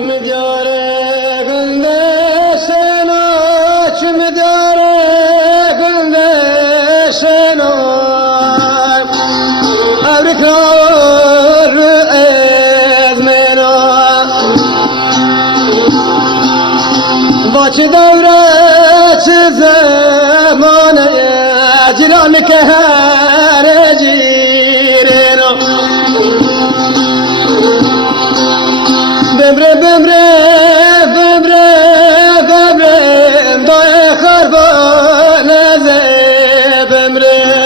مداره گنده سنا چه مداره گنده سنا ابرکار از منا با چه دوره چه زمانه جیران که هر جیرنا بمره بمره بمره بمره دای خربان زه بمره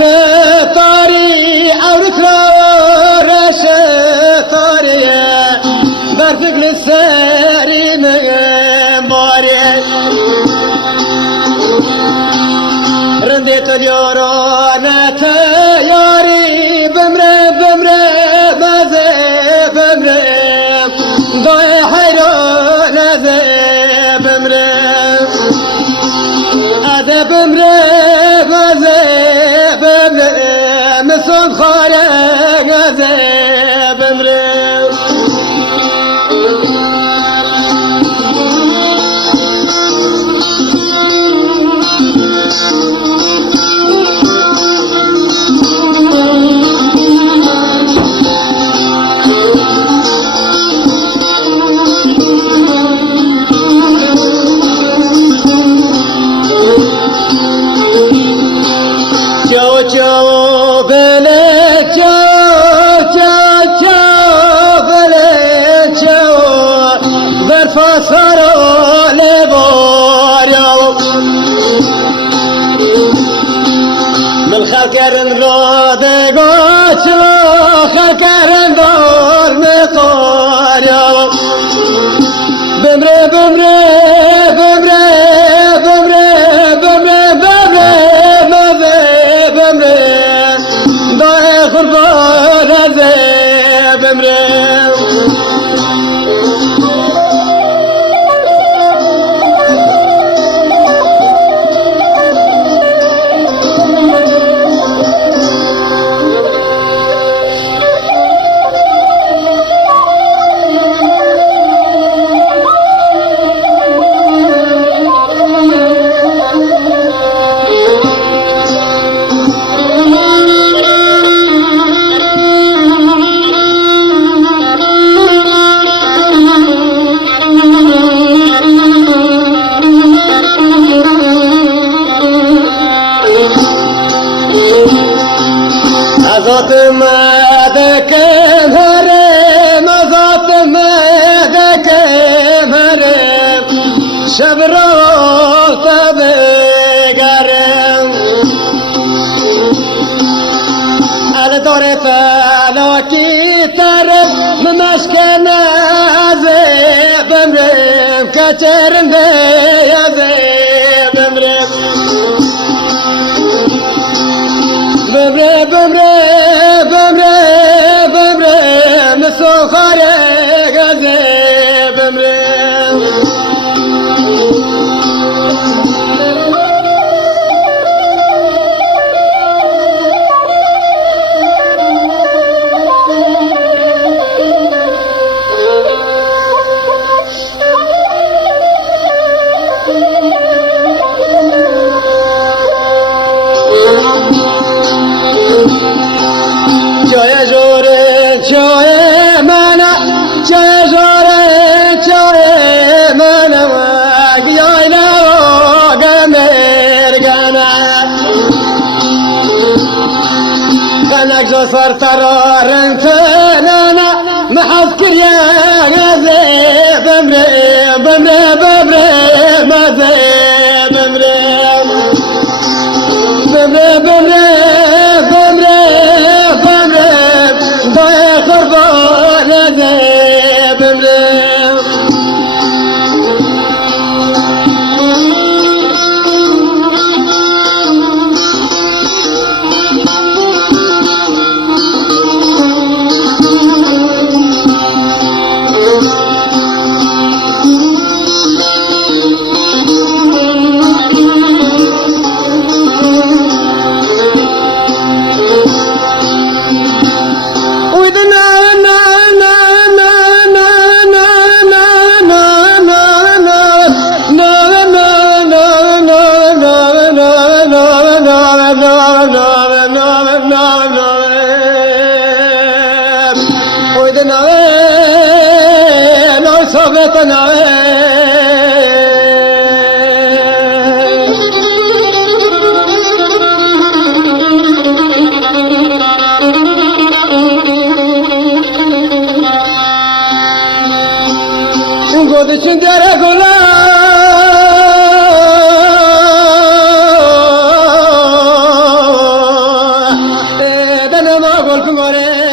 شفاری أورثرا شفاری برفق للساري مباري رنديت اليورانة ياري بمري بمري مازي بمري ضاي حيران زي بمري هذا بمري مسون خارج عذاب امرئ Ciao ciao bene ciao ciao ciao bene ciao verfa sarò le voglio من خلقرن را دگاچو خلقرن دار مقاریا بمره بمره بمره بمره بمره بمره بمره دای قربان از بمره ذات مدك هرم ذات مدك هرم شبرات بگرم على دار فلاكي ترم ممشكن عذاب بمرم كترم عذاب بمرم بمره بمره بمره بمره مسو خارج از بمره جای جوره جای منه جای جوره جای منه بیای نواگه مرگنه خنک جو سر ترارن تنانه محض کریا غزه بمره بمره بمره مزه بمره بمره بمره قربان ذا بمرم خود چندره گلا دنما گل کناره